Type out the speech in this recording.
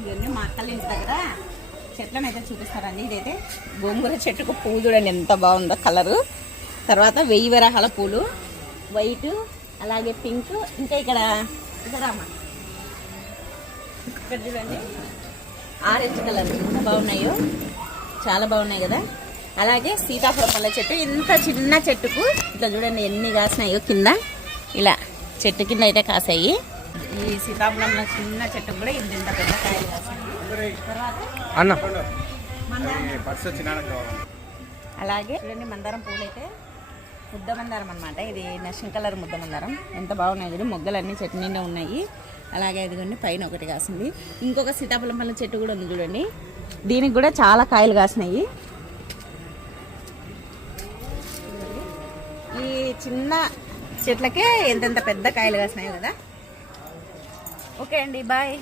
ఇవన్నీ మా అక్కల ఇంటి దగ్గర చెట్లను అయితే చూపిస్తారండి. ఇదైతే గోంగూర చెట్టుకు పువ్వు చూడండి ఎంత బాగుందో కలరు. తర్వాత 1000 వరహాల పూలు, వైట్, అలాగే పింక్, ఇంకా ఇక్కడ చూడండి ఆరెంజ్ కలర్ ఎంత బాగున్నాయో, చాలా బాగున్నాయి కదా. అలాగే సీతాఫలం పళ్ళ చెట్టు, ఇంత చిన్న చెట్టుకు ఇట్లా చూడండి ఎన్ని కాసినాయో కింద. ఇలా చెట్టు కింద అయితే కాసాయి. ఈ సీతాఫలంలో చిన్న చెట్టు కూడా ఇంత పెద్ద కాయలు కాసాయి. అలాగే చూడండి మందారం పూలు అయితే ముద్ద మందారం అనమాట. ఇది నషన్ కలర్ ముద్ద మందారం ఎంత బాగున్నాయి చూడండి. మొగ్గలన్నీ చెట్టు నిండా ఉన్నాయి. అలాగే ఇదిగోండి పైన ఒకటి కాసింది. ఇంకొక సీతాఫలం పళ్ళ చెట్టు కూడా ఉంది చూడండి. దీనికి కూడా చాలా కాయలు కాసినాయి. ఈ చిన్న చెట్లకే ఎంతెంత పెద్ద కాయలు కాసినాయి కదా. ఓకే అండి, బాయ్.